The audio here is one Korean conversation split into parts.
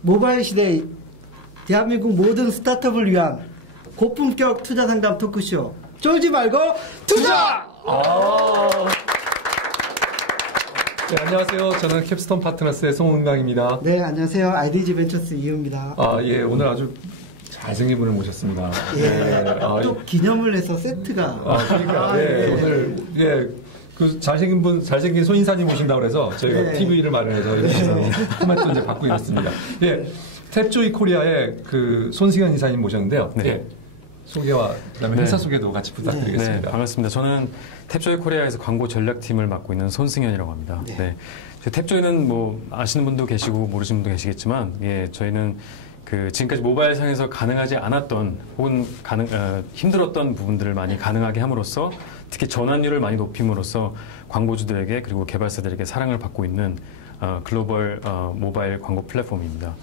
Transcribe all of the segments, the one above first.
모바일 시대 대한민국 모든 스타트업을 위한 고품격 투자 상담 토크쇼 쫄지 말고 투자! 네, 안녕하세요. 저는 캡스톤 파트너스의 송은강입니다. 네, 안녕하세요. IDG 벤처스 이유입니다. 예, 오늘 아주 잘생긴 분을 모셨습니다. 예, 또 기념을 해서 세트가. 그러니까, 예, 오늘, 예, 그 잘생긴 분, 잘생긴 손인사님 모신다고 그래서 저희가 TV를 마련해서 이렇게 한마디 이제 받고 이랬습니다. 예, 탭조이 코리아의 그 손승현 이사님 모셨는데요. 네. 예, 소개와 그다음에 회사 소개도 같이 부탁드리겠습니다. 네, 반갑습니다. 저는 탭조이 코리아에서 광고 전략팀을 맡고 있는 손승현이라고 합니다. 네. 탭조이는 뭐 아시는 분도 계시고 모르시는 분도 계시겠지만, 예, 저희는 그 지금까지 모바일 상에서 가능하지 않았던 혹은 힘들었던 부분들을 많이 가능하게 함으로써 특히 전환율을 많이 높임으로써 광고주들에게 그리고 개발사들에게 사랑을 받고 있는 글로벌 모바일 광고 플랫폼입니다.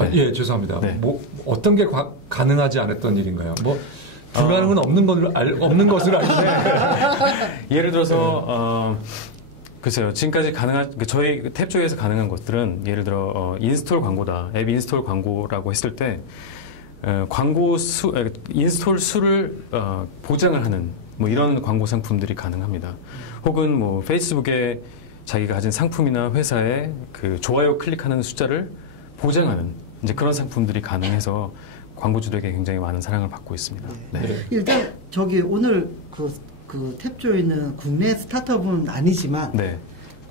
네. 예, 죄송합니다. 네. 뭐 어떤 게 가능하지 않았던 일인가요? 뭐 불가능은 없는 것으로 아는데 예를 들어서 글쎄요. 지금까지 저희 탭조이에서 가능한 것들은 예를 들어 인스톨 광고다. 앱 인스톨 광고라고 했을 때 인스톨 수를 보장을 하는 뭐 이런 광고 상품들이 가능합니다. 혹은 뭐 페이스북에 자기가 가진 상품이나 회사의 그 좋아요 클릭하는 숫자를 보장하는 이제 그런 상품들이 가능해서 광고주들에게 굉장히 많은 사랑을 받고 있습니다. 네. 네. 일단 오늘 그 탭조이는 국내 스타트업은 아니지만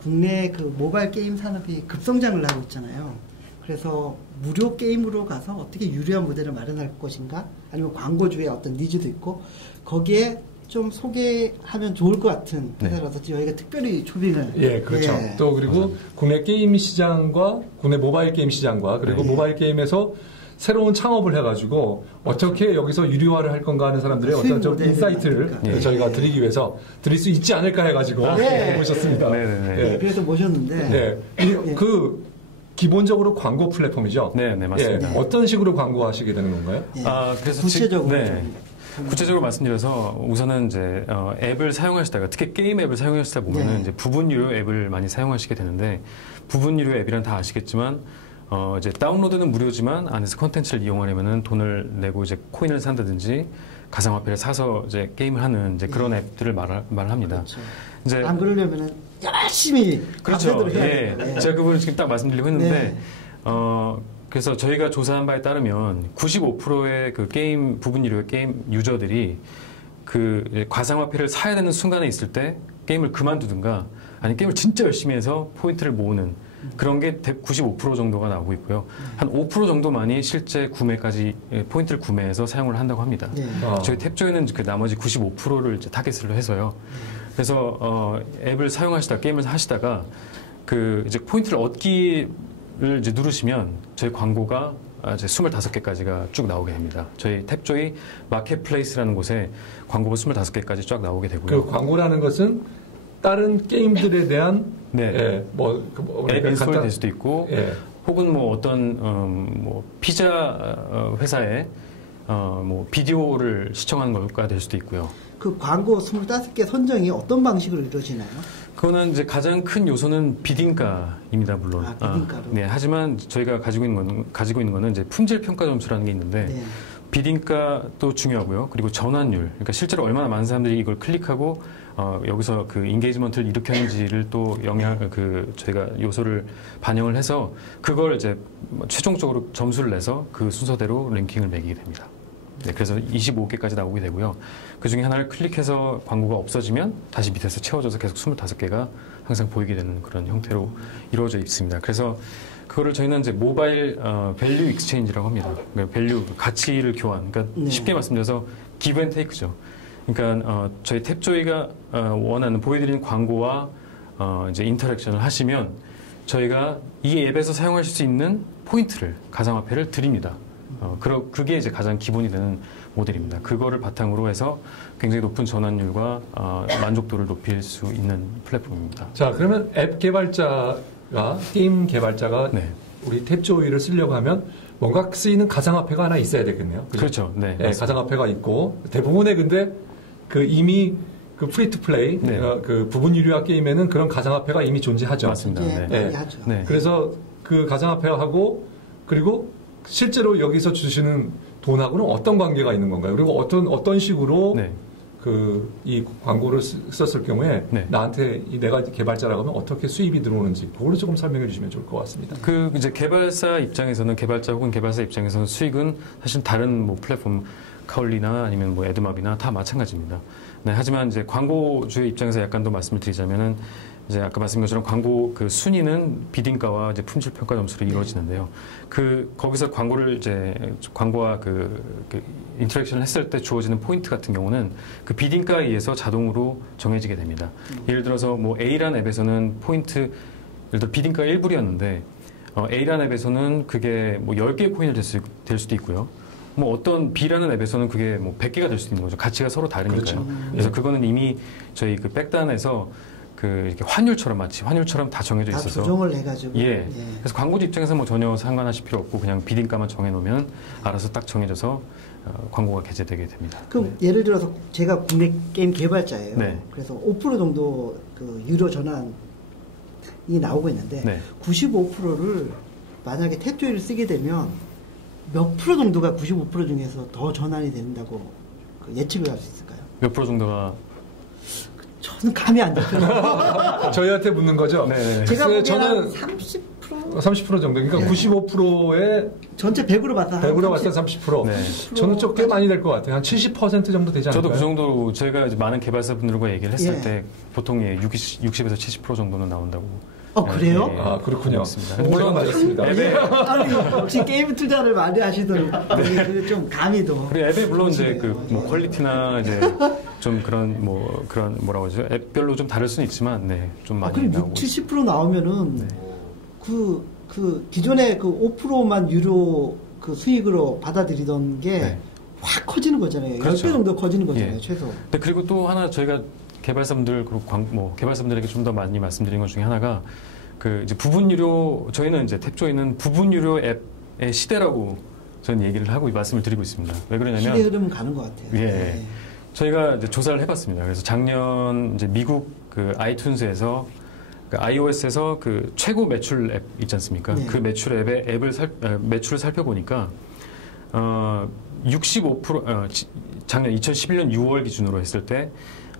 국내 그 모바일 게임 산업이 급성장을 하고 있잖아요. 그래서 무료 게임으로 가서 어떻게 유리한 모델을 마련할 것인가, 아니면 광고주의 어떤 니즈도 있고 거기에 좀 소개하면 좋을 것 같은 회사라서 저희가 특별히 초빙을. 예, 그렇죠. 또 그리고 국내 게임 시장과 국내 모바일 게임 시장과 그리고 모바일 게임에서 새로운 창업을 해가지고 어떻게 여기서 유료화를 할 건가 하는 사람들의 어떤 좀 인사이트를 저희가 드리기 위해서 드릴 수 있지 않을까 해가지고 모셨습니다. 네, 그래서 모셨는데 그 기본적으로 광고 플랫폼이죠. 네, 맞습니다. 어떤 식으로 광고하시게 되는 건가요? 그래서 구체적으로 말씀드려서 우선은 이제 앱을 사용하시다가 특히 게임 앱을 사용하시다 보면은 이제 부분 유료 앱을 많이 사용하시게 되는데, 부분 유료 앱이란 다 아시겠지만 이제 다운로드는 무료지만 안에서 컨텐츠를 이용하려면은 돈을 내고 이제 코인을 산다든지 가상화폐를 사서 이제 게임을 하는 이제 그런 앱들을 말합니다. 그렇죠. 이제 안 그러려면은 열심히 그렇죠. 제가 그 부분을 지금 딱 말씀드리려고 했는데 그래서 저희가 조사한 바에 따르면 95%의 그 게임 부분 유료 게임 유저들이 그 가상화폐를 사야 되는 순간에 있을 때 게임을 그만두든가 아니 게임을 진짜 열심히 해서 포인트를 모으는 그런 게 95% 정도가 나오고 있고요. 한 5% 정도만이 실제 구매까지 포인트를 구매해서 사용을 한다고 합니다. 저희 탭조이는 그 나머지 95%를 이제 타겟으로 해서요. 그래서 앱을 사용하시다가 게임을 하시다가 그 이제 포인트를 얻기를 이제 누르시면 저희 광고가 이제 25개까지가 쭉 나오게 됩니다. 저희 탭조이 마켓플레이스라는 곳에 광고가 25개까지 쫙 나오게 되고요. 그 광고라는 것은 다른 게임들에 대한 앱 인스톨이 될 수도 있고 혹은 뭐 어떤 뭐 피자 회사의 뭐 비디오를 시청하는 것가 될 수도 있고요. 그 광고 25개 선정이 어떤 방식으로 이루어지나요? 그거는 이제 가장 큰 요소는 비딩가입니다, 물론. 비딩가로. 하지만 저희가 가지고 있는 거는 이제 품질 평가 점수라는 게 있는데 비딩가도 중요하고요. 그리고 전환율. 그러니까 실제로 얼마나 많은 사람들이 이걸 클릭하고 여기서 그 인게이지먼트를 일으켰는지를 또 저희가 요소를 반영을 해서 그걸 이제 최종적으로 점수를 내서 그 순서대로 랭킹을 매기게 됩니다. 그래서 25개까지 나오게 되고요. 그 중에 하나를 클릭해서 광고가 없어지면 다시 밑에서 채워져서 계속 25개가 항상 보이게 되는 그런 형태로 이루어져 있습니다. 그래서 그거를 저희는 이제 모바일 밸류 익스체인지라고 합니다. 그러니까 밸류 가치를 교환. 그러니까 쉽게 말씀드려서 기브 앤 테이크죠. 그러니까 저희 탭조이가 원하는 보여드리는 광고와 이제 인터랙션을 하시면 저희가 이 앱에서 사용하실 수 있는 포인트를 가상화폐를 드립니다. 그게 이제 가장 기본이 되는 모델입니다. 그거를 바탕으로 해서 굉장히 높은 전환율과 만족도를 높일 수 있는 플랫폼입니다. 자, 그러면 앱 개발자가 게임 개발자가 우리 탭조이를 쓰려고 하면 뭔가 쓰이는 가상화폐가 하나 있어야 되겠네요. 그렇죠. 네, 가상화폐가 있고 대부분의 근데 그 이미 그 프리 투 플레이 그 부분 유료화 게임에는 그런 가상화폐가 이미 존재하죠. 맞습니다. 그래서 그 가상화폐하고 그리고 실제로 여기서 주시는 돈하고는 어떤 관계가 있는 건가요? 그리고 어떤 식으로 네. 이 광고를 썼을 경우에 네. 나한테 내가 개발자라고 하면 어떻게 수입이 들어오는지 그걸 조금 설명해 주시면 좋을 것 같습니다. 이제 개발사 입장에서는 개발자 혹은 개발사 입장에서는 수익은 사실 다른 뭐 플랫폼 카울리나 아니면 뭐 에드맙이나 다 마찬가지입니다. 네, 하지만 이제 광고주의 입장에서 약간 더 말씀을 드리자면은 이제 아까 말씀드린 것처럼 광고 그 순위는 비딩가와 이제 품질 평가 점수로 이루어지는데요. 거기서 광고를 이제 광고와 그 인터랙션을 했을 때 주어지는 포인트 같은 경우는 그 비딩가에 의해서 자동으로 정해지게 됩니다. 예를 들어서 뭐 A라는 앱에서는 포인트, 예를 들어 비딩가가 1불이었는데 A라는 앱에서는 그게 뭐 10개의 포인트가 될 수도 있고요. 뭐 어떤 B라는 앱에서는 그게 뭐 100개가 될 수도 있는 거죠. 가치가 서로 다르니까요. 그렇죠. 그래서 그거는 이미 저희 그 백단에서 이렇게 환율처럼 다 정해져 있어서. 다 조정을 해가지고. 예. 그래서 광고주 입장에서 뭐 전혀 상관하실 필요 없고 그냥 비딩가만 정해놓으면 알아서 딱 정해져서 광고가 게재되게 됩니다. 그럼 예를 들어서 제가 국내 게임 개발자예요. 네. 그래서 5% 정도 그 유료 전환이 나오고 있는데 네. 95%를 만약에 탭조이를 쓰게 되면 몇 프로 정도가 95% 중에서 더 전환이 된다고 예측을 할 수 있을까요? 몇 프로 정도가? 저는 감이 안 잡혀요. 저희한테 묻는 거죠? 네. 제가 보기에는 저는 30% 정도. 그러니까 네. 95%에 전체 100으로 봤다. 100으로 봤을 때 30%. 네. 저는 좀 꽤 많이 될 것 같아요. 한 70% 정도 되지 않을까요? 저도 그 정도 저희가 이제 많은 개발사분들과 얘기를 했을 예. 때 보통 60에서 70% 정도는 나온다고. 그래요? 예, 아, 그렇군요. 물론 맞았습니다. 아니, 혹시 게임 투자를 많이 하시더니 좀 감이 더. 우리 앱에 물론 이제 뭐 퀄리티나 이제 좀 그런 뭐라고 하죠? 앱별로 좀 다를 수는 있지만 좀 많이 그럼 나오고. 70% 나오면은 그 기존에 그 5%만 유료 그 수익으로 받아들이던 게 확 커지는 거잖아요. 그렇죠. 10배 정도 커지는 거잖아요, 예. 최소. 네, 그리고 또 하나 저희가 개발사분들 그리고 개발사분들에게 좀 더 많이 말씀드리는 것 중에 하나가 이제 부분 유료, 저희는 이제 탭조이는 부분 유료 앱의 시대라고 저는 얘기를 하고 말씀을 드리고 있습니다. 왜 그러냐면 시대 흐름은 가는 것 같아요. 예. 네. 저희가 이제 조사를 해봤습니다. 그래서 작년 이제 미국 아이튠즈에서 iOS에서 최고 매출 앱 있지 않습니까? 네. 그 매출 앱의 매출을 살펴보니까 65% 작년 2011년 6월 기준으로 했을 때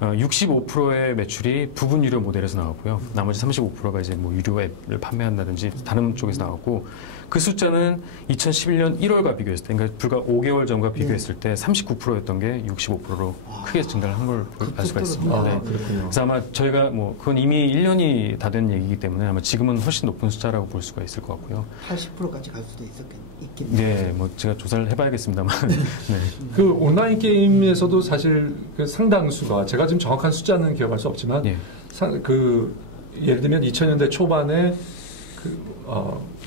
65%의 매출이 부분 유료 모델에서 나왔고요. 나머지 35%가 이제 뭐 유료 앱을 판매한다든지 다른 쪽에서 나왔고, 그 숫자는 2011년 1월과 비교했을 때, 그러니까 불과 5개월 전과 비교했을 때 39%였던 게 65%로 크게 증가를 한 걸 알 수가 있습니다. 네. 그래서 아마 저희가 그건 이미 1년이 다 된 얘기이기 때문에 아마 지금은 훨씬 높은 숫자라고 볼 수가 있을 것 같고요. 80%까지 갈 수도 있겠네요. 네, 뭐 제가 조사를 해봐야겠습니다만. 네. 그 온라인 게임에서도 사실 상당수가, 제가 지금 정확한 숫자는 기억할 수 없지만, 예를 들면 2000년대 초반에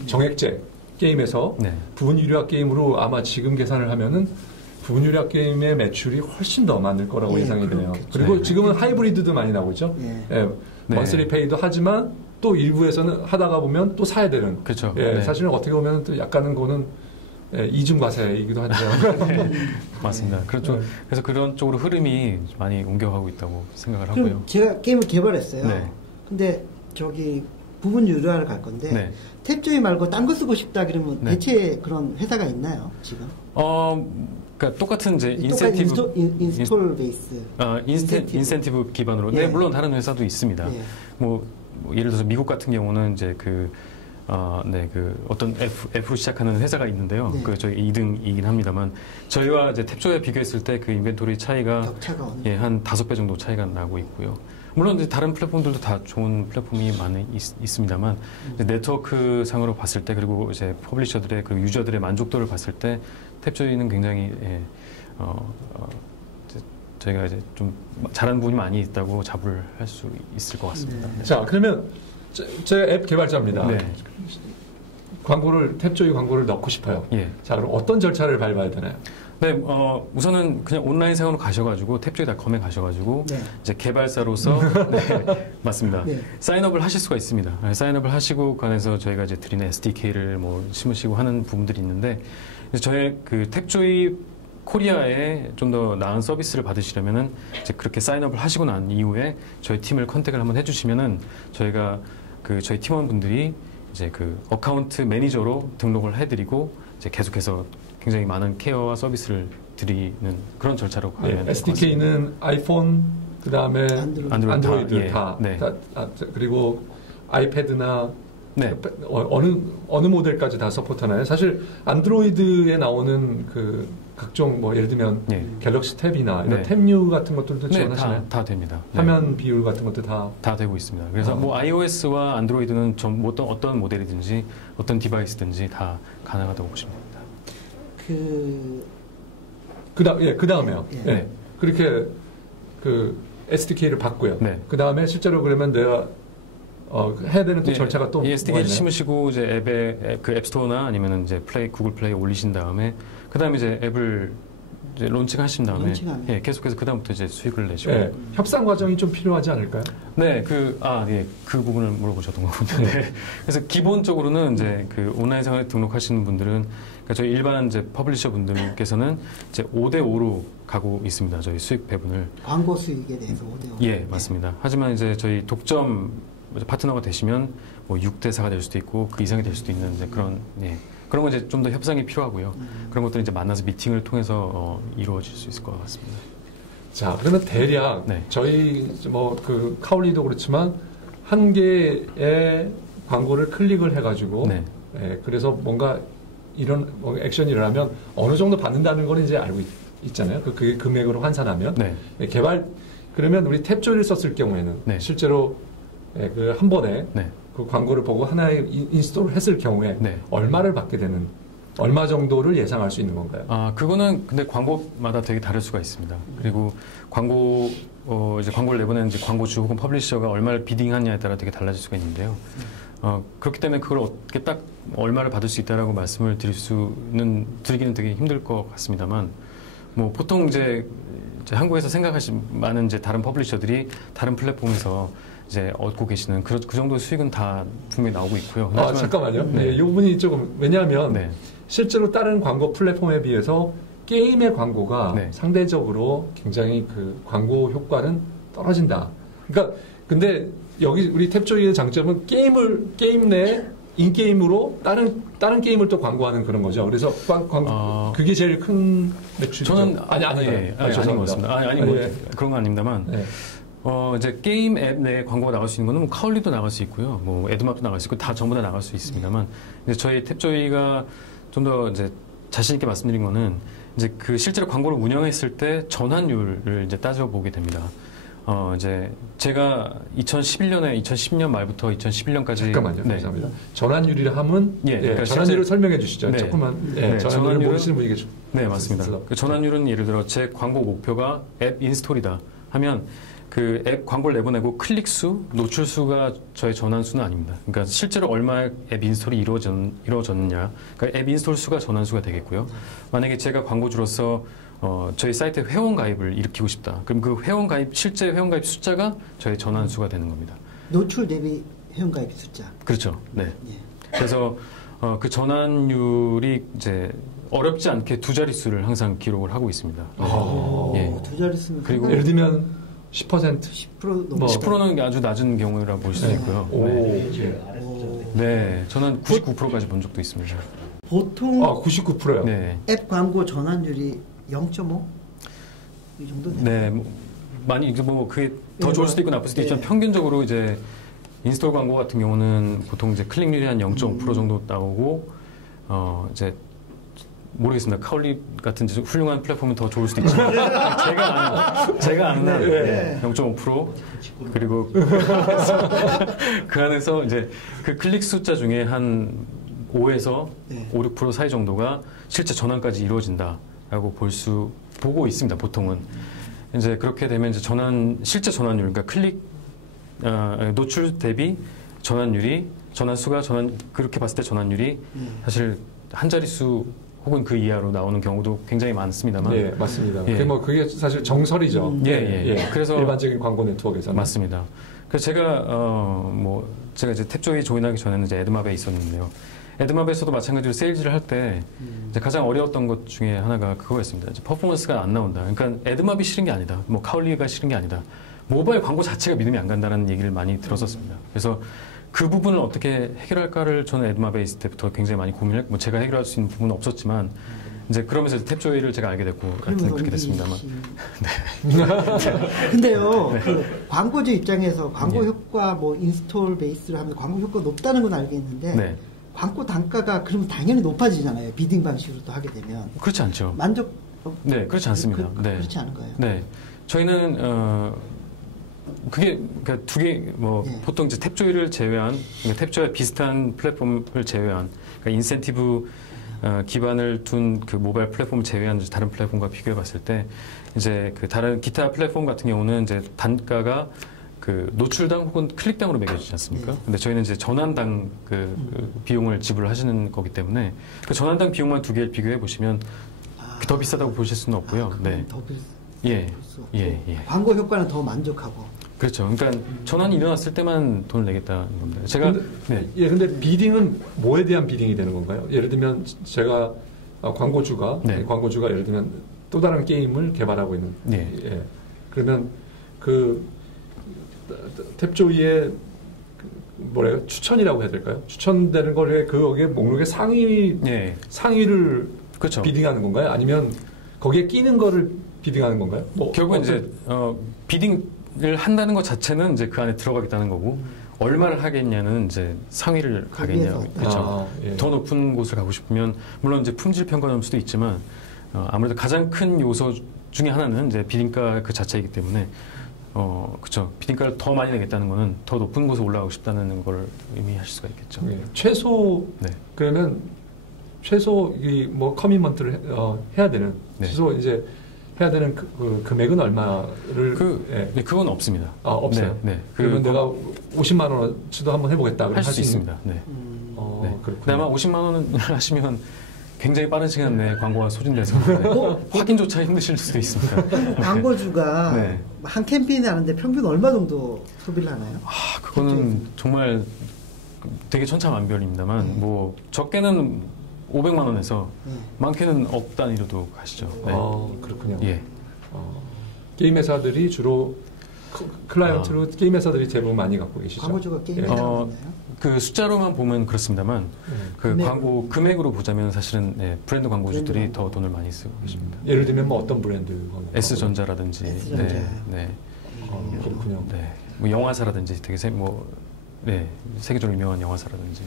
정액제 게임에서 부분 유료 게임으로 아마 지금 계산을 하면은 부분 유료 게임의 매출이 훨씬 더 많을 거라고 예상이 되네요. 그리고 지금은 하이브리드도 많이 나오고 있죠. 먼슬리 페이도 하지만 또 일부에서는 하다가 보면 또 사야 되는. 그렇죠. 사실은 어떻게 보면 또 약간은 그거는 이중 과세이기도 한데요. 맞습니다. 그렇죠. 그래서 그런 쪽으로 흐름이 많이 옮겨가고 있다고 생각을 하고요. 제가 게임을 개발했어요. 근데 부분 유료화를 갈 건데 탭조이 말고 딴 거 쓰고 싶다 그러면 대체 그런 회사가 있나요, 지금? 그러니까 똑같은 이제 인스톨 베이스. 인센티브 기반으로. 네, 물론 다른 회사도 있습니다. 뭐 예를 들어서 미국 같은 경우는 이제 어떤 F로 시작하는 회사가 있는데요. 저희 2등이긴 합니다만, 저희와 이제 탭조이와 비교했을 때 그 인벤토리 차이가 한 5배 정도 차이가 나고 있고요. 물론 이제 다른 플랫폼들도 다 좋은 플랫폼이 많이 있습니다만, 네트워크 상으로 봤을 때, 그리고 이제 퍼블리셔들의 그 유저들의 만족도를 봤을 때 탭조이는 굉장히 저희가 이제 좀 잘하는 부분이 많이 있다고 자부를 할 수 있을 것 같습니다. 자, 그러면 제가 앱 개발자입니다. 탭조이 광고를 넣고 싶어요. 자, 그럼 어떤 절차를 밟아야 되나요? 네, 우선은 그냥 온라인상으로 가셔가지고 탭조이.com에 가셔가지고 이제 개발사로서 맞습니다. 사인업을 하실 수가 있습니다. 사인업을 하시고 그 안에서 저희가 이제 드리는 SDK를 심으시고 하는 부분들이 있는데, 저희 탭조이 코리아에 좀 더 나은 서비스를 받으시려면은 이제 그렇게 사인업을 하시고 난 이후에 저희 팀을 컨택을 한번 해주시면은 저희가 저희 팀원분들이 이제 그 어카운트 매니저로 등록을 해드리고 이제 계속해서 굉장히 많은 케어와 서비스를 드리는 그런 절차로 가면 SDK는 아이폰, 그 다음에 안드로이드 다, 네. 그리고 아이패드나 네. 어느 모델까지 다 서포트하나요? 사실 안드로이드에 나오는 그 각종 뭐 예를 들면 갤럭시 탭이나 이런 탭류 같은 것들도 지원하시나요? 다 됩니다. 화면 비율 같은 것도 다 되고 있습니다. 그래서 뭐 iOS와 안드로이드는 어떤 모델이든지 어떤 디바이스든지 다 가능하다고 보시면 됩니다. 그 다음에요. 네. 그렇게 그 SDK를 받고요. 네. 그 다음에 실제로 그러면 내가 해야 되는 또 절차가 또 이 SDK를 심으시고 이제 앱에 그 앱스토어나 아니면 이제 구글 플레이 올리신 다음에 그 다음에 이제 앱을 이제 론칭하신 다음에 계속해서 그 다음부터 이제 수익을 내시고 협상 과정이 좀 필요하지 않을까요? 네, 그 부분을 물어보셨던 거군요. 네. 그래서 기본적으로는 이제 그 온라인 상에 등록하시는 분들은 그러니까 저희 일반 이제 퍼블리셔 분들께서는 이제 5대5로 가고 있습니다. 저희 수익 배분을 광고 수익에 대해서 5대5. 예, 맞습니다. 하지만 이제 저희 독점 파트너가 되시면 뭐 6대4가 될 수도 있고 그 이상이 될 수도 있는 이제 그런 그런 건 이제 좀 더 협상이 필요하고요. 그런 것들은 이제 만나서 미팅을 통해서 이루어질 수 있을 것 같습니다. 자, 그러면 대략 저희 뭐 그 카울리도 그렇지만 한 개의 광고를 클릭을 해가지고 그래서 뭔가 이런 액션이 일어나면 어느 정도 받는다는 걸 이제 알고 있잖아요. 그 금액으로 환산하면 그러면 우리 탭조이를 썼을 경우에는 실제로 그 한 번에 그 광고를 보고 하나의 인스톨을 했을 경우에 얼마를 받게 되는, 얼마 정도를 예상할 수 있는 건가요? 그거는 근데 광고마다 되게 다를 수가 있습니다. 그리고 이제 광고를 내보내는 이제 광고주 혹은 퍼블리셔가 얼마를 비딩하냐에 따라 되게 달라질 수가 있는데요. 그렇기 때문에 그걸 어떻게 딱 얼마를 받을 수 있다라고 말씀을 드리기는 되게 힘들 것 같습니다만, 뭐 보통 이제 한국에서 생각하신 많은 이제 다른 퍼블리셔들이 다른 플랫폼에서 이제 얻고 계시는 그 정도 수익은 다 분명히 나오고 있고요. 잠깐만요. 이 부분이 조금 왜냐하면 실제로 다른 광고 플랫폼에 비해서 게임의 광고가 상대적으로 굉장히 그 광고 효과는 떨어진다. 그러니까 근데 여기 우리 탭조이의 장점은 게임 내 인게임으로 다른 게임을 또 광고하는 그런 거죠. 그래서 그게 제일 큰 매출이죠. 저는 아닌 것 같습니다. 그런 건 아닙니다만. 이제 게임 앱 내 광고가 나갈 수 있는 거는 뭐 카울리도 나갈 수 있고요. 뭐 에드맙도 나갈 수 있고 다 전부 다 나갈 수 있습니다만, 이제 저희 탭조이가 좀 더 이제 자신 있게 말씀드린 거는 이제 그 실제로 광고를 운영했을 때 전환율을 이제 따져보게 됩니다. 이제 제가 2010년 말부터 2011년까지 잠깐만요. 감사합니다. 전환율이라 하면 그러니까 전환율을 설명해 주시죠. 조금만 전환율을 모르시는 분에게 맞습니다. 그 전환율은 예를 들어 제 광고 목표가 앱 인스톨이다 하면 그 앱 광고를 내보내고 클릭 수, 노출 수가 저의 전환 수는 아닙니다. 그러니까 실제로 얼마의 앱 인스톨이 이루어졌느냐, 그러니까 앱 인스톨 수가 전환 수가 되겠고요. 만약에 제가 광고주로서 저희 사이트 회원 가입을 일으키고 싶다. 그럼 그 실제 회원 가입 숫자가 저의 전환 수가 되는 겁니다. 노출 대비 회원 가입 숫자. 그렇죠. 네. 그래서 그 전환율이 이제 어렵지 않게 두 자릿수를 항상 기록을 하고 있습니다. 두 자릿수면 그리고 예를 들면 10%? 10%는 아주 낮은 경우라 볼 수 있고요. 저는 99%까지 본 적도 있습니다. 보통 99%요? 앱 광고 전환율이 0.5? 이 정도 되나요? 많이 이제 뭐 그게 더 좋을 수도 있고 나쁠 수도 있지만 평균적으로 이제 인스톨 광고 같은 경우는 보통 이제 클릭률이 한 0.5% 정도 나오고 이제 모르겠습니다. 카울리 같은 훌륭한 플랫폼은 더 좋을 수도 있지만 제가 아는 한 0.5% 그리고 그 안에서 이제 그 클릭 숫자 중에 한 5에서 5, 6% 사이 정도가 실제 전환까지 이루어진다라고 보고 있습니다. 보통은 이제 그렇게 되면 이제 실제 전환율, 그러니까 노출 대비 전환수가 그렇게 봤을 때 전환율이 사실 한 자릿수 혹은 그 이하로 나오는 경우도 굉장히 많습니다만. 맞습니다. 그게 사실 정설이죠. 그래서 일반적인 광고 네트워크에서는. 맞습니다. 그래서 제가 이제 탭조이 조인하기 전에는 이제 에드맙에 있었는데요. 에드맙에서도 마찬가지로 세일즈를 할 때 가장 어려웠던 것 중에 하나가 그거였습니다. 이제 퍼포먼스가 안 나온다. 그러니까 에드맙이 싫은 게 아니다. 뭐 카울리가 싫은 게 아니다. 모바일 광고 자체가 믿음이 안 간다는 얘기를 많이 들었었습니다. 그래서 그 부분을 어떻게 해결할까를 저는 에드마베 있을 때부터 굉장히 많이 고민을 했고, 제가 해결할 수 있는 부분은 없었지만, 이제 그러면서 탭조이를 제가 알게 됐고, 하여튼 그렇게 됐습니다만. 네. 근데요, 네. 그 광고주 입장에서 광고 효과, 뭐, 인스톨 베이스를 하면 광고 효과 높다는 건 알겠는데, 네. 광고 단가가 그러면 당연히 높아지잖아요. 비딩 방식으로 또 하게 되면. 그렇지 않죠. 네, 그렇지 않습니다. 네. 그렇지 않은가요? 네. 저희는, 그러니까 두 개, 뭐, 네. 보통 이제 탭조이를 제외한, 그러니까 탭조이와 비슷한 플랫폼을 제외한, 그러니까 인센티브 기반을 둔 그 모바일 플랫폼을 제외한 다른 플랫폼과 비교해 봤을 때, 이제 그 다른 기타 플랫폼 같은 경우는 이제 단가가 그 노출당 혹은 클릭당으로 매겨지지 않습니까? 근데 저희는 이제 전환당 그 비용을 지불하시는 거기 때문에 그 전환당 비용만 두 개를 비교해 보시면 더 비싸다고 보실 수는 없고요. 네. 예. 광고 효과는 더 만족하고. 그렇죠. 그러니까 전환이 일어났을 때만 돈을 내겠다는 겁니다. 제가 근데 비딩은 뭐에 대한 비딩이 되는 건가요? 예를 들면 제가 광고주가 예를 들면 또 다른 게임을 개발하고 있는. 예. 그러면 그 탭조이의 뭐래요? 추천이라고 해야 될까요? 추천되는 거에 거기에 목록의 상위를 그렇죠. 비딩하는 건가요? 아니면 거기에 끼는 거를 비딩하는 건가요? 결국은 이제 비딩을 한다는 것 자체는 이제 그 안에 들어가겠다는 거고 얼마를 하겠냐는 이제 상위를 가겠냐. 그렇죠. 더 높은 곳을 가고 싶으면 물론 이제 품질 평가 점수도 있지만 아무래도 가장 큰 요소 중에 하나는 이제 비딩가 그 자체이기 때문에. 그렇죠. 비딩가를 더 많이 내겠다는 거는 더 높은 곳에 올라가고 싶다는 걸 의미하실 수가 있겠죠. 그러면 최소 이 뭐 커미먼트를 해야 되는 최소 이제 해야 되는 그 금액은 얼마를 그건 없습니다. 없어요. 네. 그러면 내가 50만 원어치도 한번 해보겠다. 할 수 있습니다. 네. 그렇군요. 아마 50만 원을 하시면 굉장히 빠른 시간 내에 광고가 소진돼서 확인조차 힘드실 수도 있습니다. 광고주가 한 캠페인을 하는데 평균 얼마 정도 소비를 하나요? 그거는 정말 되게 천차만별입니다만 뭐 적게는 500만 원에서 많게는 억 단위로도 가시죠. 네. 그렇군요. 예. 게임 회사들이 주로 클라이언트로 게임 회사들이 대부분 많이 갖고 계시죠. 광고주가 게임 회사나요? 그 숫자로만 보면 그렇습니다만 그 광고 금액으로 보자면 사실은 브랜드 광고주들이 더 돈을 많이 쓰고 계십니다. 예를 들면 뭐 어떤 브랜드? S전자라든지. 그렇군요. 뭐 영화사라든지 되게 세계적으로 유명한 영화사라든지.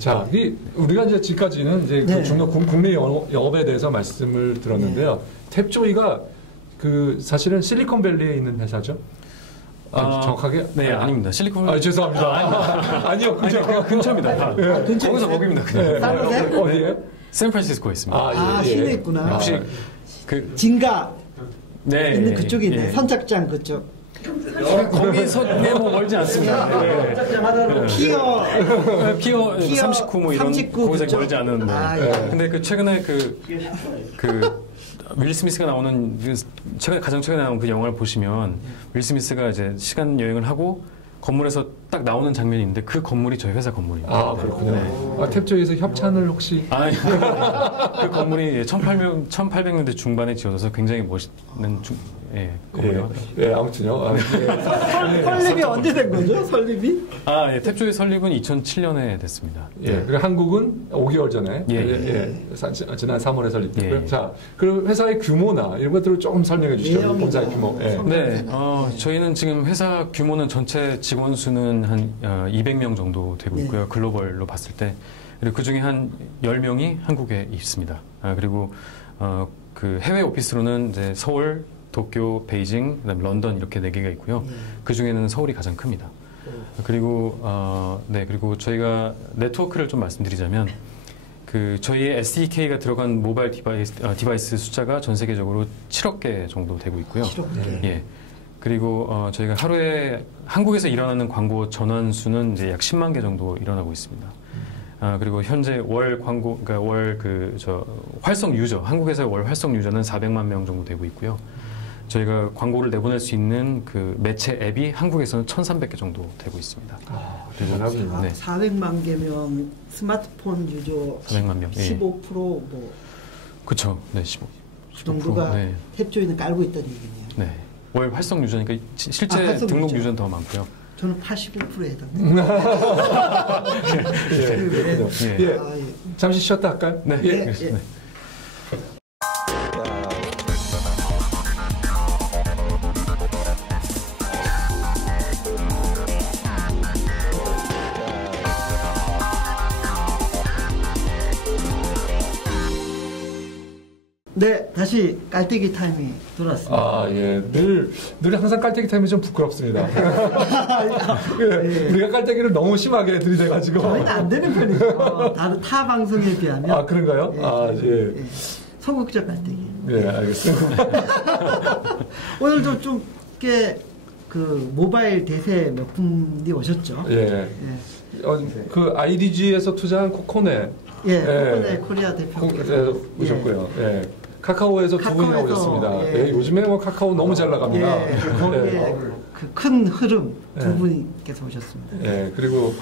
자, 우리가 이제 지금까지는 이제 그 중요 국내 영업에 대해서 말씀을 들었는데요. 탭조이가 그 사실은 실리콘밸리에 있는 회사죠. 정확하게? 네, 아닙니다. 실리콘밸리. 죄송합니다. 아니요, 근처입니다. 거기서 먹입니다. 그냥. 어디에? 샌프란시스코에 있습니다. 시내에 있구나. 혹시 진가 있는 그쪽에 있네. 선착장 그쪽. 거기서 뭐 멀지 않습니다. 피어 39 뭐 이런 거기서 멀지 않은. 근데 최근에 윌 스미스가 나오는 가장 최근에 나온 그 영화를 보시면 윌 스미스가 이제 시간 여행을 하고 건물에서 딱 나오는 장면이 있는데 그 건물이 저희 회사 건물입니다. 그렇군요. 탭조이에서 협찬을 혹시? 그 건물이 1800년대 중반에 지어져서 굉장히 멋있는 건물이요. 아무튼요. 설립이 언제 된 거죠? 설립이? 탭조이 설립은 2007년에 됐습니다. 그리고 한국은 5개월 전에 지난 3월에 설립됐고요. 자, 그럼 회사의 규모나 이런 것들을 조금 설명해 주시죠. 본사의 규모. 저희는 지금 회사 규모는 전체 직원 수는 한 200명 정도 되고 있고요. 글로벌로 봤을 때. 그리고 그 중에 한 10명이 한국에 있습니다. 그리고 그 해외 오피스로는 이제 서울, 도쿄, 베이징, 그다음에 런던 이렇게 4개가 있고요. 그 중에는 서울이 가장 큽니다. 그리고 그리고 저희가 네트워크를 좀 말씀드리자면 그 저희의 SDK가 들어간 모바일 디바이스 숫자가 전 세계적으로 7억 개 정도 되고 있고요. 7억 개. 그리고 저희가 하루에 한국에서 일어나는 광고 전환 수는 이제 약 10만 개 정도 일어나고 있습니다. 그리고 현재 월 광고, 그러니까 활성 유저, 한국에서의 월 활성 유저는 400만 명 정도 되고 있고요. 저희가 광고를 내보낼 수 있는 그 매체 앱이 한국에서는 1,300개 정도 되고 있습니다. 대단하군요. 400만 개면 스마트폰 유저 400만 명. 15% 뭐. 그렇죠. 네, 15%. 정도가 탭조이는 깔고 있다는 얘기네요. 월 활성 유저니까 실제 등록 유저는 더 많고요. 저는 81%에 해당됩니다. 잠시 쉬었다 할까요? 네. 네. 네, 다시 깔때기 타임이 돌아왔습니다. 아, 예. 늘 항상 깔때기 타임이 좀 부끄럽습니다. 우리가 깔때기를 너무 심하게 들이대가지고. 저희는 안 되는 편이죠. 다른 타 방송에 비하면. 아, 그런가요? 소극적 깔때기. 예, 알겠습니다. 오늘도 좀 꽤 그 모바일 대세 몇 분이 오셨죠? 예. 그 IDG에서 투자한 코코넷. 코코넷 코리아 대표께서 오셨고요. 카카오에서 두 분이나 오셨습니다. 요즘에 뭐 카카오 너무 잘 나갑니다. 거기에 그 큰 흐름 두 분께서 오셨습니다. 그리고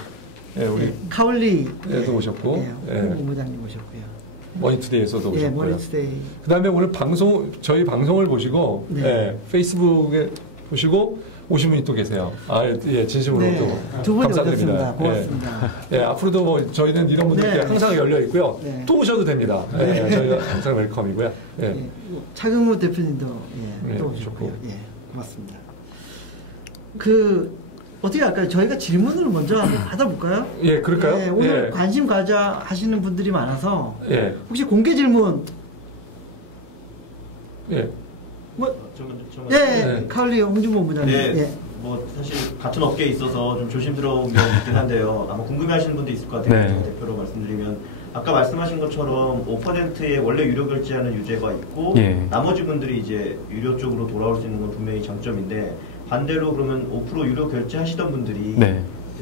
우리 카울리에도 오셨고, 홍무장님 오셨고요. 머니투데이에서도 오셨고요. 머니투데이. 그다음에 오늘 저희 방송을 보시고 페이스북에 보시고 오신 분이 또 계세요. 진심으로 또 감사드립니다. 고맙습니다. 앞으로도 뭐 저희는 이런 분들께 항상 열려 있고요. 또 오셔도 됩니다. 저희가 항상 웰컴이고요. 차경무 대표님도 또 오셨고요. 고맙습니다. 어떻게 할까요? 저희가 질문을 먼저 한번 받아볼까요? 그럴까요? 오늘 관심 가져 하시는 분들이 많아서 혹시 공개 질문? 카울리 홍준범 부장님. 뭐 사실 같은 업계에 있어서 좀 조심스러운 면이 있긴 한데요. 아마 궁금해하시는 분도 있을 것 같아요. 대표로 말씀드리면 아까 말씀하신 것처럼 5%의 원래 유료 결제하는 유제가 있고 나머지 분들이 이제 유료 쪽으로 돌아올 수 있는 건 분명히 장점인데 반대로 그러면 5% 유료 결제하시던 분들이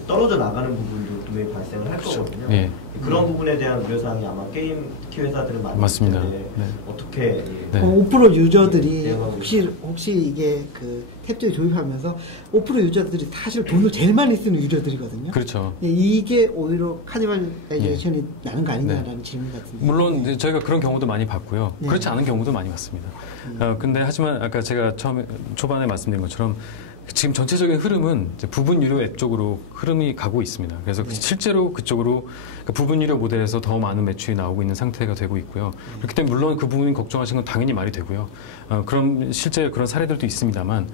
떨어져 나가는 부분도 분명히 발생을 할 거거든요. 그런 부분에 대한 우려사항이 아마 게임 특히 회사들은 많이 맞습니다. 있는데 어떻게 5% 유저들이 혹시 이게 그 탭조에 조입하면서 5% 유저들이 사실 돈을 제일 많이 쓰는 유저들이거든요. 그렇죠. 이게 오히려 카니발라이제이션이 나는 거 아니냐라는 질문 같은데. 물론 저희가 그런 경우도 많이 봤고요. 그렇지 않은 경우도 많이 봤습니다. 근데 하지만 아까 제가 초반에 말씀드린 것처럼 지금 전체적인 흐름은 이제 부분 유료 앱 쪽으로 흐름이 가고 있습니다. 그래서 실제로 그쪽으로 부분 유료 모델에서 더 많은 매출이 나오고 있는 상태가 되고 있고요. 그렇기 때문에 물론 그 부분 걱정하시는 건 당연히 말이 되고요. 그럼 실제 그런 사례들도 있습니다만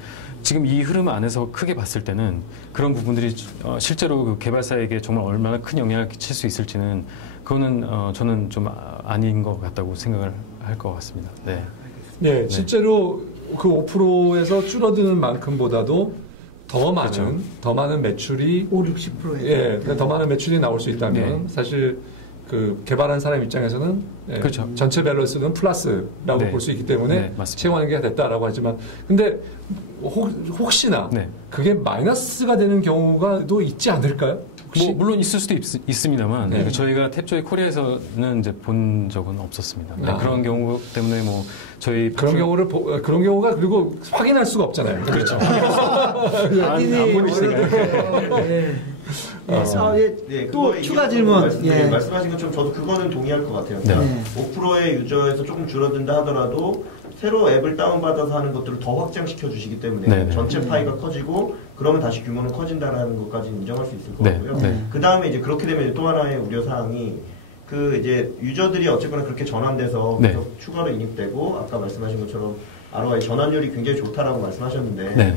지금 이 흐름 안에서 크게 봤을 때는 그런 부분들이 실제로 그 개발사에게 정말 얼마나 큰 영향을 끼칠 수 있을지는 그거는 저는 좀 아닌 것 같다고 생각을 할 것 같습니다. 실제로 그 5%에서 줄어드는 만큼보다도 더 많은 매출이 50-60%에 더 많은 매출이 나올 수 있다면 사실 그 개발한 사람 입장에서는 전체 밸런스는 플러스라고 볼 수 있기 때문에 채용하는 게 됐다라고 하지만 근데 혹시나 그게 마이너스가 되는 경우가 또 있지 않을까요? 물론 있을 수도 있습니다만 저희가 탭조이 코리아에서는 이제 본 적은 없었습니다. 그런 경우 때문에 뭐 저희 그런 경우가 그리고 확인할 수가 없잖아요. 그렇죠. 안 보이시니까. 또 추가 질문. 말씀하신 것처럼 저도 그거는 동의할 것 같아요. 5%의 유저에서 조금 줄어든다 하더라도 새로 앱을 다운받아서 하는 것들을 더 확장시켜 주시기 때문에 전체 파이가 커지고 그러면 다시 규모는 커진다라는 것까지는 인정할 수 있을 것 같고요. 그 다음에 이제 그렇게 되면 또 하나의 우려사항이 그 이제 유저들이 어쨌거나 그렇게 전환돼서 계속 추가로 인입되고 아까 말씀하신 것처럼 ROI 전환율이 굉장히 좋다라고 말씀하셨는데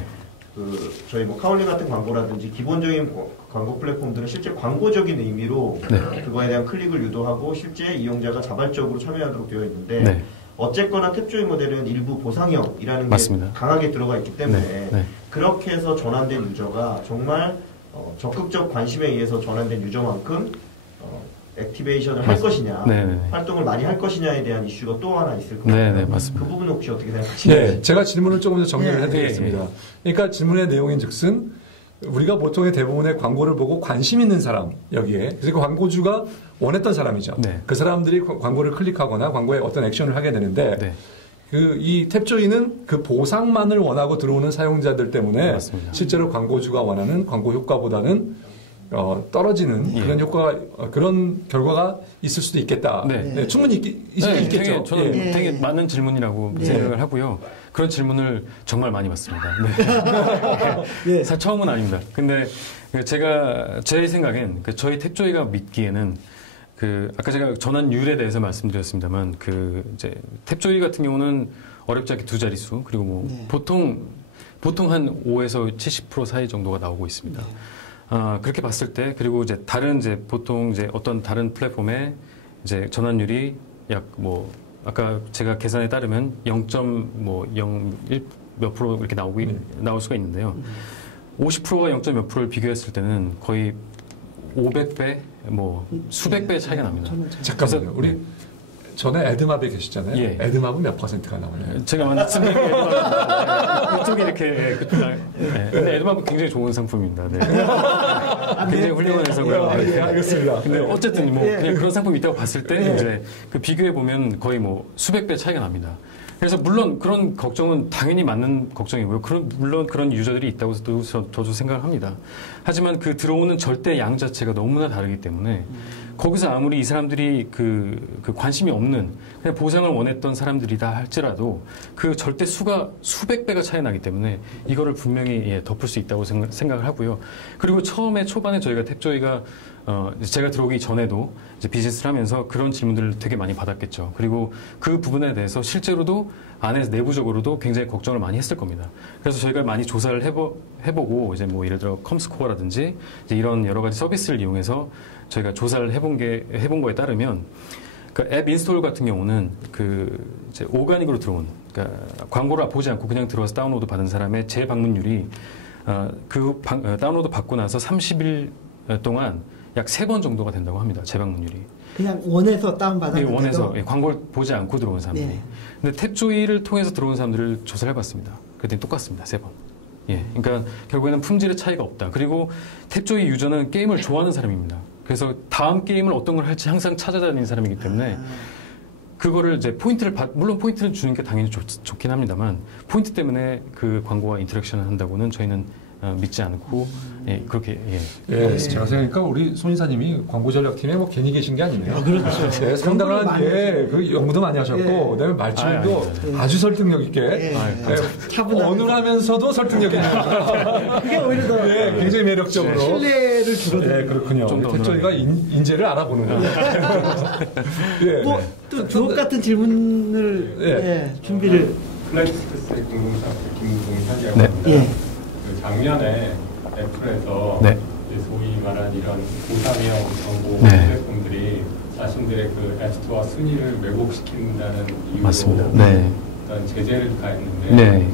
그 저희 뭐 카울리 같은 광고라든지 기본적인 광고 플랫폼들은 실제 광고적인 의미로 그거에 대한 클릭을 유도하고 실제 이용자가 자발적으로 참여하도록 되어 있는데 어쨌거나 탭조이 모델은 일부 보상형이라는 게 강하게 들어가 있기 때문에 그렇게 해서 전환된 유저가 정말 적극적 관심에 의해서 전환된 유저만큼 액티베이션을 할 것이냐, 활동을 많이 할 것이냐에 대한 이슈가 또 하나 있을 거예요. 그 부분 혹시 어떻게 생각하시나요? 제가 질문을 조금 더 정리를 해드리겠습니다. 그러니까 질문의 내용인즉슨 우리가 보통의 대부분의 광고를 보고 관심 있는 사람 여기에 그래서 그 광고주가 원했던 사람이죠. 그 사람들이 광고를 클릭하거나 광고에 어떤 액션을 하게 되는데 이 탭조이는 그 보상만을 원하고 들어오는 사용자들 때문에 실제로 광고주가 원하는 광고 효과보다는 떨어지는 그런 효과가 그런 결과가 있을 수도 있겠다. 네, 충분히 있겠죠. 저는 되게 많은 질문이라고 생각을 하고요. 그런 질문을 정말 많이 받습니다. 네. 처음은 아닙니다. 근데 제 생각엔 저희 탭조이가 믿기에는 아까 제가 전환율에 대해서 말씀드렸습니다만 이제 탭조이 같은 경우는 어렵지 않게 2자릿수 그리고 뭐 보통 한 5에서 70% 사이 정도가 나오고 있습니다. 그렇게 봤을 때 그리고 이제 보통 이제 어떤 다른 플랫폼의 이제 전환율이 약 아까 제가 계산에 따르면 0.01 몇 프로 이렇게 나올 수가 있는데요. 50%와 0. 몇 프로를 비교했을 때는 거의 500배, 수백 배 차이가 납니다. 잠깐만요. 우리 전에 에드맙에 계시잖아요. 에드맙은 몇 %가 나오나요? 제가 만났을 때 이쪽이 이렇게 근데 에드맙은 굉장히 좋은 상품입니다. 네. 굉장히 훌륭한 회사고요. 알겠습니다. 근데 어쨌든 그냥 그런 상품이 있다고 봤을 때 이제 비교해 보면 거의 수백 배 차이가 납니다. 그래서 물론 그런 걱정은 당연히 맞는 걱정이고요. 물론 그런 유저들이 있다고 저도 생각을 합니다. 하지만 들어오는 절대 양 자체가 너무나 다르기 때문에 거기서 아무리 이 사람들이 관심이 없는 그냥 보상을 원했던 사람들이다 할지라도 절대 수가 수백 배가 차이 나기 때문에 이거를 분명히 덮을 수 있다고 생각을 하고요. 그리고 초반에 저희가 탭조이가 제가 들어오기 전에도 이제 비즈니스를 하면서 그런 질문들을 되게 많이 받았겠죠. 그리고 그 부분에 대해서 실제로도 안에서 내부적으로도 굉장히 걱정을 많이 했을 겁니다. 그래서 저희가 많이 조사를 해보고 이제 예를 들어 컴스코어라든지 이제 이런 여러 가지 서비스를 이용해서 저희가 조사를 해본 거에 따르면 앱 인스톨 같은 경우는 이제 오가닉으로 들어온 그러니까 광고를 보지 않고 그냥 들어와서 다운로드 받은 사람의 재방문율이 다운로드 받고 나서 30일 동안 약 3번 정도가 된다고 합니다. 재방문율이. 그냥 원에서 다운받았는데도? 원에서 광고를 보지 않고 들어온 사람들이. 근데 탭조이를 통해서 들어온 사람들을 조사를 해봤습니다. 그랬더니 똑같습니다. 3번. 그러니까 결국에는 품질의 차이가 없다. 그리고 탭조이 유저는 게임을 좋아하는 사람입니다. 그래서 다음 게임을 어떤 걸 할지 항상 찾아다니는 사람이기 때문에 그거를 이제 물론 포인트를 주는 게 당연히 좋긴 합니다만 포인트 때문에 그 광고와 인터랙션을 한다고는 저희는 믿지 않고 그렇게 제가 생각하니까 우리 손 이사님이 광고 전략팀에 괜히 계신 게 아니네요. 그렇죠. 상당한 연구도 많이 하셨고 그다음에 말씀도 아주 설득력 있게 어눌하면서도 설득력 있는 그게 오히려 더 굉장히 매력적으로 신뢰를 주거든요. 그렇군요. 탭조이가 인재를 알아보는군요. 또 주옥 같은 질문을 준비를 플라이스크스의 김동사기하고 작년에 애플에서 소위 말한 이런 보상형 정보 플랫폼들이 자신들의 앱스토어 순위를 왜곡시킨다는 이유로 어떤 제재를 가했는데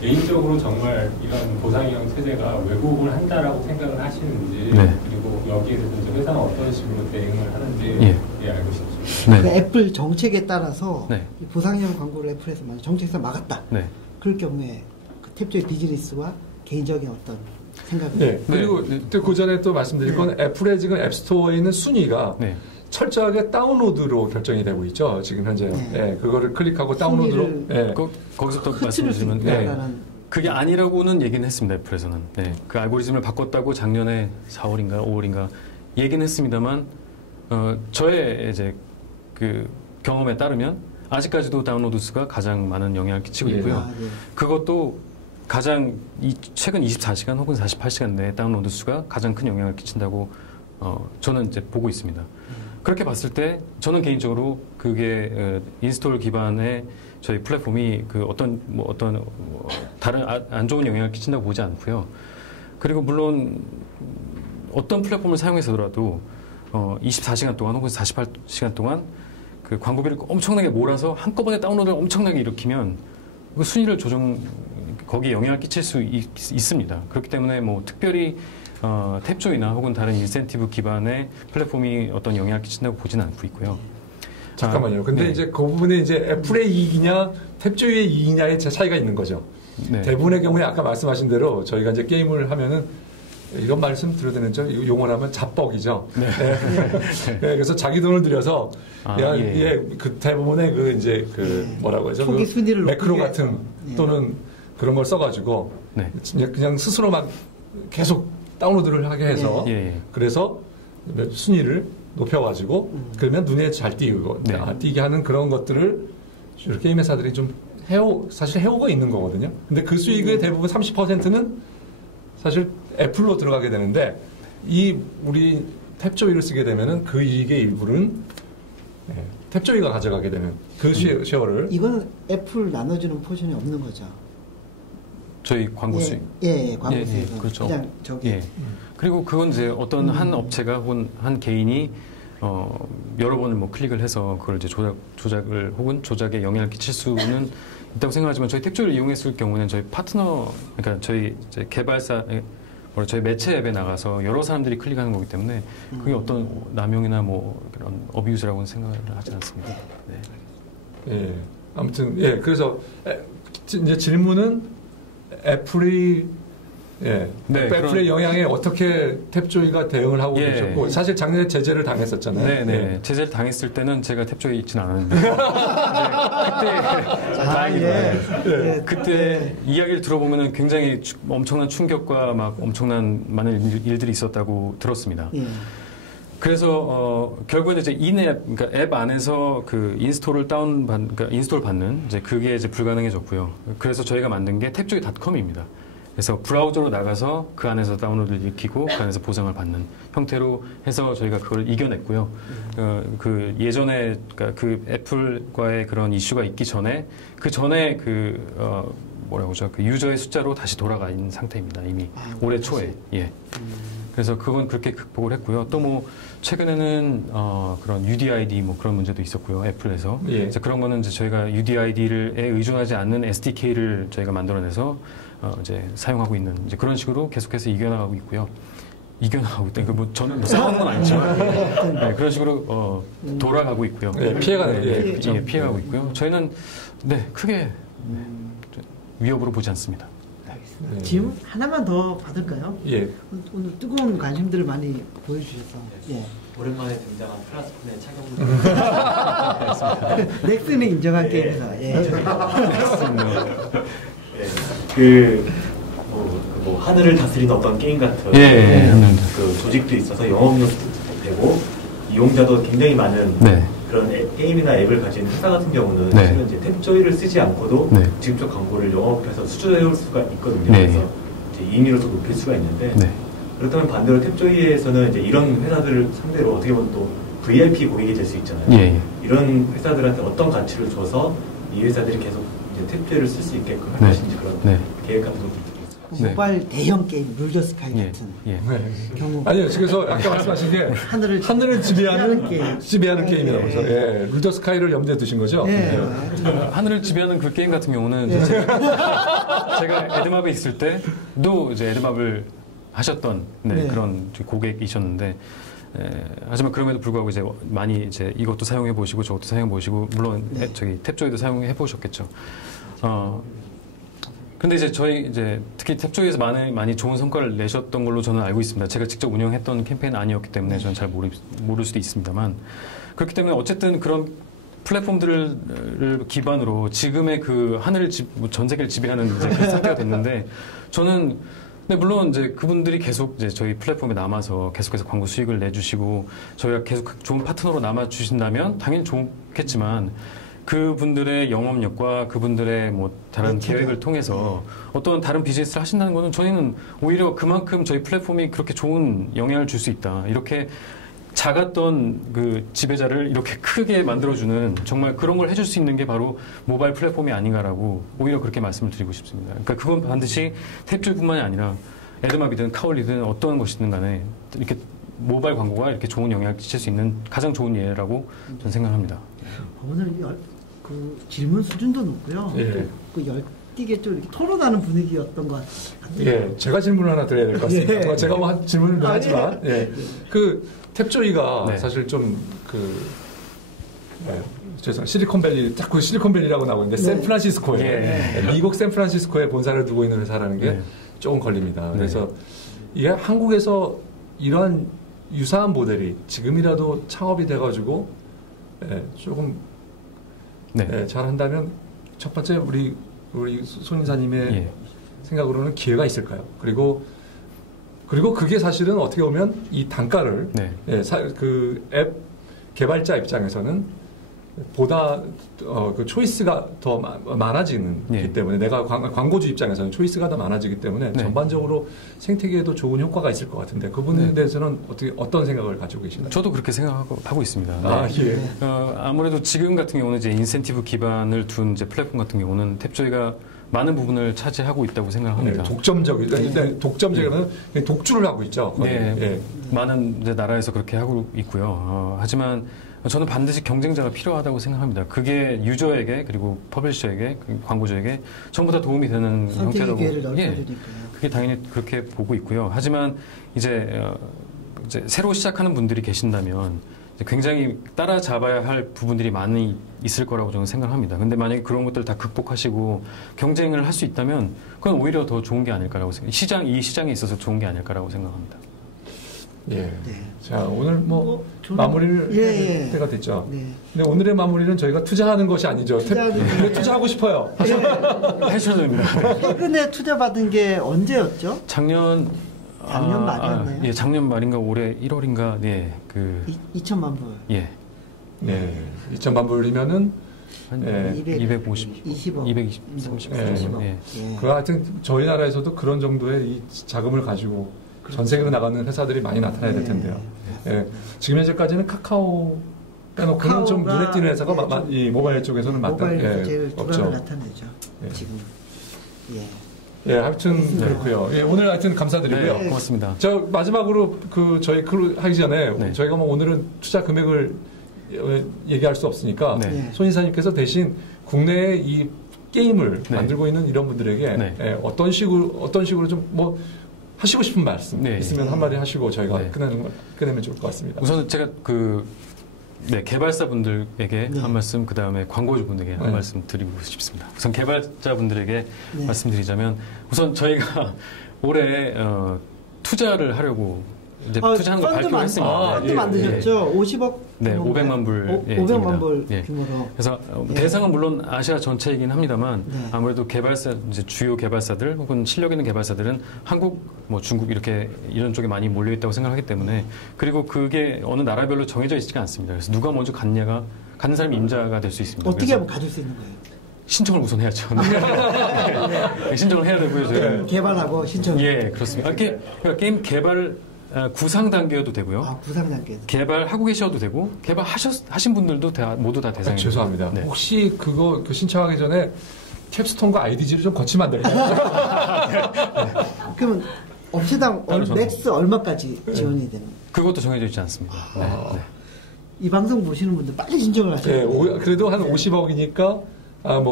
개인적으로 정말 이런 보상형 체제가 왜곡을 한다라고 생각을 하시는지 그리고 여기에 대해서 이제 회사는 어떤 식으로 대응을 하는지 알고 싶습니다. 애플 정책에 따라서 보상형 광고를 애플에서 만약 정책에서 막았다. 그럴 경우에 탭조이 비즈니스와 개인적인 어떤 생각을 그리고 또 그 전에 또 말씀드릴 건 애플의 지금 앱스토어에 있는 순위가 철저하게 다운로드로 결정이 되고 있죠. 지금 현재 그거를 클릭하고 다운로드로 거기서 또 말씀드리면 그게 아니라고는 얘기는 했습니다. 애플에서는 그 알고리즘을 바꿨다고 작년에 4월인가 5월인가 얘기는 했습니다만 저의 이제 경험에 따르면 아직까지도 다운로드 수가 가장 많은 영향을 끼치고 있고요. 그것도 가장 최근 24시간 혹은 48시간 내에 다운로드 수가 가장 큰 영향을 끼친다고 저는 이제 보고 있습니다. 그렇게 봤을 때 저는 개인적으로 그게 인스톨 기반의 저희 플랫폼이 어떤 다른 안 좋은 영향을 끼친다고 보지 않고요. 그리고 물론 어떤 플랫폼을 사용해서라도 24시간 동안 혹은 48시간 동안 그 광고비를 엄청나게 몰아서 한꺼번에 다운로드를 엄청나게 일으키면 그 순위를 거기에 영향을 끼칠 수 있습니다. 그렇기 때문에 특별히 탭조이나 혹은 다른 인센티브 기반의 플랫폼이 어떤 영향을 끼친다고 보지는 않고 있고요. 잠깐만요. 근데 이제 그 부분에 이제 애플의 이익이냐 탭조이의 이익이냐의 차이가 있는 거죠. 대부분의 경우에 아까 말씀하신 대로 저희가 이제 게임을 하면은 이런 말씀 드려도 되는죠? 용어를 하면 잡벅이죠. 그래서 자기 돈을 들여서 대부분의 뭐라고 하죠? 매크로 같은 또는 그런 걸 써가지고 그냥 스스로 막 계속 다운로드를 하게 해서 그래서 순위를 높여가지고 그러면 눈에 잘 띄게 하는 그런 것들을 게임 회사들이 좀 사실 해오고 있는 거거든요. 근데 그 수익의 대부분 30%는 사실 애플로 들어가게 되는데 우리 탭조이를 쓰게 되면은 그 이익의 일부는 탭조이가 가져가게 되는 그 쉐어를. 이건 애플 나눠주는 포션이 없는 거죠. 저희 광고 수익. 광고 수익. 그렇죠. 그냥 저기. 그리고 그건 이제 어떤 한 업체가 혹은 한 개인이 여러 번을 뭐 클릭을 해서 그걸 이제 조작을 혹은 조작에 영향을 끼칠 수는 있다고 생각하지만 저희 탭조이를 이용했을 경우는 저희 파트너, 그러니까 저희 이제 개발사, 저희 매체 앱에 나가서 여러 사람들이 클릭하는 거기 때문에 그게 어떤 남용이나 뭐 그런 어뷰즈라고는 생각을 하지 않습니다. 네. 아무튼 그래서 이제 질문은 애플이 애플의 영향에 어떻게 탭조이가 대응을 하고 계셨고 사실 작년에 제재를 당했었잖아요. 제재를 당했을 때는 제가 탭조이에 있지는 않았는데 그때 그때 이야기를 들어보면은 굉장히 엄청난 충격과 막 엄청난 많은 일들이 있었다고 들었습니다. 그래서 결국에는 이제 그러니까 앱 안에서 그 인스톨을 그러니까 인스톨 받는 이제 그게 이제 불가능해졌고요. 그래서 저희가 만든 게 탭조이.com입니다. 그래서 브라우저로 나가서 그 안에서 다운로드를 익히고 그 안에서 보상을 받는 형태로 해서 저희가 그걸 이겨냈고요. 그 예전에 그러니까 그 애플과의 그런 이슈가 있기 전에 그 유저의 숫자로 다시 돌아가 있는 상태입니다. 이미 올해 초에. 그래서 그건 그렇게 극복을 했고요. 또 뭐 최근에는 그런 UDID 뭐 그런 문제도 있었고요. 애플에서. 그래서 그런 거는 이제 저희가 UDID에 의존하지 않는 SDK를 저희가 만들어내서 이제 사용하고 있는 이제 그런 식으로 계속해서 이겨나가고 있고요. 저는 싸우는 건 아니지만 그런 식으로 돌아가고 있고요. 피해가고 있고요. 저희는 크게 위협으로 보지 않습니다. 질문 하나만 더 받을까요? 오늘 뜨거운 관심들을 많이 보여주셔서. 오랜만에 등장한 플라스폰의 착용. 넥슨이 인정한 게임에서. 하늘을 다스리는 어떤 게임 같은 그 조직도 있어서 영업력도 되고 이용자도 굉장히 많은 그런 게임이나 앱을 가진 회사 같은 경우는 실은 이제 탭조이를 쓰지 않고도 직접 광고를 영업해서 수주해올 수가 있거든요. 그래서 이제 임의로 더 높일 수가 있는데 그렇다면 반대로 탭조이에서는 이제 이런 회사들을 상대로 어떻게 보면 또 VIP 고객이 될 수 있잖아요. 이런 회사들한테 어떤 가치를 줘서 이 회사들이 계속 이제 탭조이를 쓸 수 있게끔 할 것인지 그런 계획 같은 것도 모바일 대형 게임 룰더 스카이 같은 경우. 아니요, 그래서 아까 말씀하신 게 하늘을 지배하는 게임이라고 해서 룰더 스카이를 염두에 두신 거죠? 하늘을 지배하는 그 게임 같은 경우는 제가 에드맙에 있을 때도 이제 에드맙을 하셨던 그런 고객이셨는데 하지만 그럼에도 불구하고 이제 많이 이제 이것도 사용해 보시고 저것도 사용해 보시고 물론 저기 탭조이도 사용해 보셨겠죠. 근데 이제 특히 탭조이에서 많이 좋은 성과를 내셨던 걸로 저는 알고 있습니다. 제가 직접 운영했던 캠페인은 아니었기 때문에 저는 잘 모를 수도 있습니다만 그렇기 때문에 어쨌든 그런 플랫폼들을 기반으로 지금의 그 하늘을 전 세계를 지배하는 이제 그런 상태가 됐는데 저는 물론 이제 그분들이 계속 이제 저희 플랫폼에 남아서 계속해서 광고 수익을 내주시고 저희가 계속 좋은 파트너로 남아 주신다면 당연히 좋겠지만. 그분들의 영업력과 그분들의 뭐 다른 계획을 통해서 어떤 다른 비즈니스를 하신다는 것은 저희는 오히려 그만큼 저희 플랫폼이 그렇게 좋은 영향을 줄 수 있다. 이렇게 작았던 그 지배자를 이렇게 크게 만들어주는 정말 그런 걸 해줄 수 있는 게 바로 모바일 플랫폼이 아닌가라고 오히려 그렇게 말씀을 드리고 싶습니다. 그러니까 그건 반드시 탭조이뿐만이 아니라 에드맙이든 카올리든 어떤 것이든 간에 이렇게 모바일 광고가 이렇게 좋은 영향을 끼칠 수 있는 가장 좋은 예라고 저는 생각합니다. 오늘 그 질문 수준도 높고요. 그 열띠게 좀 이렇게 토론하는 분위기였던 것 같아요. 제가 질문을 하나 드려야 될 것 같습니다. 제가 뭐 질문을 하지만, 그 탭조이가 사실 좀 실리콘밸리, 자꾸 실리콘밸리라고 나오고 있는데 샌프란시스코에 미국 샌프란시스코에 본사를 두고 있는 회사라는 게 조금 걸립니다. 그래서 이게 한국에서 이런 유사한 모델이 지금이라도 창업이 돼가지고 조금 잘 한다면 첫 번째 우리 손 인사님의 생각으로는 기회가 있을까요? 그리고 그리고 그게 사실은 어떻게 보면 이 단가를 네. 예, 그 앱 개발자 입장에서는 보다 그 초이스가 더 많아지는 네. 기 때문에 내가 광고주 입장에서는 초이스가 더 많아지기 때문에 네. 전반적으로 생태계에도 좋은 효과가 있을 것 같은데 그 부분에 네. 대해서는 어떤 생각을 가지고 계시나요? 저도 그렇게 생각하고 있습니다. 아, 네. 예. 아무래도 지금 같은 경우는 이제 인센티브 기반을 둔 이제 플랫폼 같은 경우는 탭조이가 많은 부분을 차지하고 있다고 생각합니다. 네, 독점적이면 독주를 하고 있죠. 네, 예. 많은 이제 나라에서 그렇게 하고 있고요. 하지만 저는 반드시 경쟁자가 필요하다고 생각합니다. 그게 유저에게 그리고 퍼블리셔에게 광고주에게 전부 다 도움이 되는 형태라고. 그게 당연히 그렇게 보고 있고요. 하지만 이제 새로 시작하는 분들이 계신다면 굉장히 따라잡아야 할 부분들이 많이 있을 거라고 저는 생각합니다. 근데 만약에 그런 것들 다 극복하시고 경쟁을 할 수 있다면 그건 오히려 더 좋은 게 아닐까라고 생각합니다. 이 시장에 있어서 좋은 게 아닐까라고 생각합니다. 예. 네. 자, 오늘 마무리를 할 때가 됐죠. 네. 근데 오늘의 마무리는 저희가 투자하는 것이 아니죠. 투자하고 싶어요. 네. 하셔도 됩니다. 최근에 투자받은 게 언제였죠? 작년 말이었나요? 예, 작년 말인가 올해 1월인가, 네, 2천만 불. 예. 네. 2천만 불이면은, 한 예. 250, 20억. 220, 30억. 예. 그 하여튼 저희 나라에서도 그런 정도의 이 자금을 가지고 전 세계로 나가는 회사들이 많이 나타나야 될 텐데요. 예. 지금 현재까지는 카카오 빼놓고는 좀 눈에 띄는 회사가 이 모바일 쪽에서는 모바일 제일 두각을 나타내죠. 지금. 예. 예, 하여튼 그렇고요. 예, 오늘 하여튼 감사드리고요. 네, 고맙습니다. 저 마지막으로 저희 하기 전에 저희가 오늘은 투자 금액을 얘기할 수 없으니까 손 이사님께서 대신 국내에 이 게임을 만들고 있는 이런 분들에게 어떤 식으로 좀 하시고 싶은 말씀 있으면 한마디 하시고 저희가 끝내면 좋을 것 같습니다. 우선 제가 개발사분들에게 한 말씀, 그 다음에 광고주분들에게 한 말씀 드리고 싶습니다. 우선 개발자분들에게 말씀드리자면, 우선 저희가 올해 투자를 하려고 이제 투자하는 걸 발표를 했습니다. 펀드 만드셨죠? 50억? 네, 500만 불. 500만 불 규모로. 그래서 대상은 물론 아시아 전체이긴 합니다만 아무래도 이제 주요 개발사들 혹은 실력 있는 개발사들은 한국, 중국 이런 쪽에 많이 몰려 있다고 생각하기 때문에, 그리고 그게 어느 나라별로 정해져 있지가 않습니다. 그래서 누가 먼저 갖는 사람이 임자가 될 수 있습니다. 어떻게 하면 가질 수 있는 거예요? 신청을 우선 해야죠. 신청을 해야 되고요. 게임 개발하고 신청. 예, 그렇습니다. 그러니까 게임 개발 구상 단계여도 되고요. 구상 단계. 개발하고 계셔도 되고, 개발하신 분들도 모두 다 대상입니다. 죄송합니다. 혹시 그거 신청하기 전에 캡스톤과 IDG를 좀 거치면 안 될까요? 그러면 업체당 맥스 얼마까지 지원이 되는 거예요? 그것도 정해져 있지 않습니다. 이 방송 보시는 분들 빨리 신청을 하셔야 돼요. 그래도 한 50억이니까 한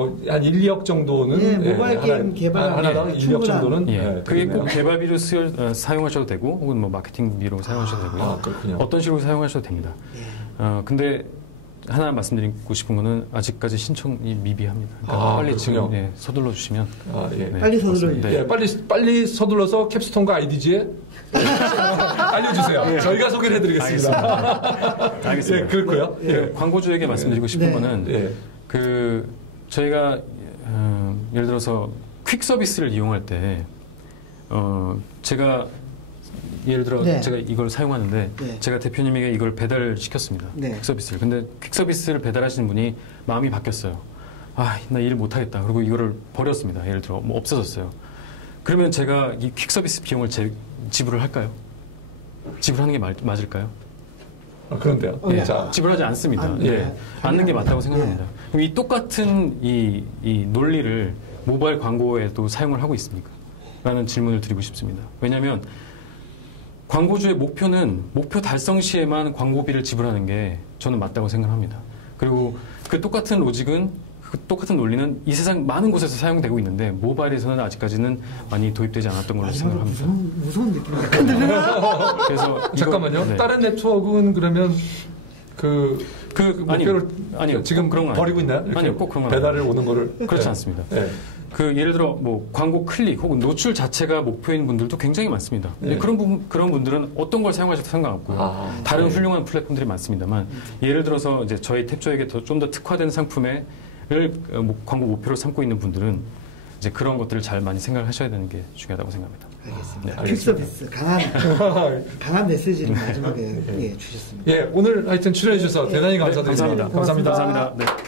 1, 2억 정도는 모바일 게임 개발 하나당 1억 정도는 그게 꼭 개발비로 사용하셔도 되고 혹은 마케팅비로 사용하셔도 되고요. 그렇군요. 어떤 식으로 사용하셔도 됩니다. 근데 하나 말씀드리고 싶은 거는 아직까지 신청이 미비합니다. 그러니까 빨리 지금 서둘러 주시면 빨리 서둘러 빨리 서둘러서 캡스톤과 IDG에 알려주세요. 저희가 소개를 해드리겠습니다. 알겠습니다. 그렇고요. 광고주에게 말씀드리고 싶은 거는 저희가 예를 들어서 퀵 서비스를 이용할 때 제가 예를 들어 제가 이걸 사용하는데 제가 대표님에게 이걸 배달시켰습니다. 퀵 서비스를. 근데 퀵 서비스를 배달하시는 분이 마음이 바뀌었어요. 나 일 못하겠다. 그리고 이거를 버렸습니다. 예를 들어 없어졌어요. 그러면 제가 이 퀵 서비스 비용을 지불을 할까요? 지불하는 게 맞을까요? 그런데요. 지불하지 않습니다. 않는 게 맞다고 생각합니다. 그럼 이 똑같은 이 논리를 모바일 광고에도 사용을 하고 있습니까? 라는 질문을 드리고 싶습니다. 왜냐하면 광고주의 목표는 목표 달성 시에만 광고비를 지불하는 게 저는 맞다고 생각합니다. 그리고 그 똑같은 똑같은 논리는 이 세상 많은 곳에서 사용되고 있는데 모바일에서는 아직까지는 많이 도입되지 않았던 걸로 생각합니다. 무서운 느낌이 그래서 잠깐만요. 다른 네트워크는 그러면 목표를 아니요. 지금 그런 건 버리고 있나요? 아니요. 꼭 그런 건 배달을 오는 거를 그렇지 않습니다. 예를 들어 광고 클릭 혹은 노출 자체가 목표인 분들도 굉장히 많습니다. 그런 분들은 어떤 걸 사용하셔도 상관없고요. 다른 훌륭한 플랫폼들이 많습니다만 예를 들어서 이제 저희 탭조에게 좀 더 특화된 상품을 광고 목표로 삼고 있는 분들은 이제 그런 것들을 잘 많이 생각하셔야 되는 게 중요하다고 생각합니다. 알겠습니다. 퀵 서비스 강한 메시지를 마지막에 주셨습니다. 예, 오늘 하여튼 출연해 주셔서 대단히 감사드립니다. 감사합니다. 감사합니다. 네.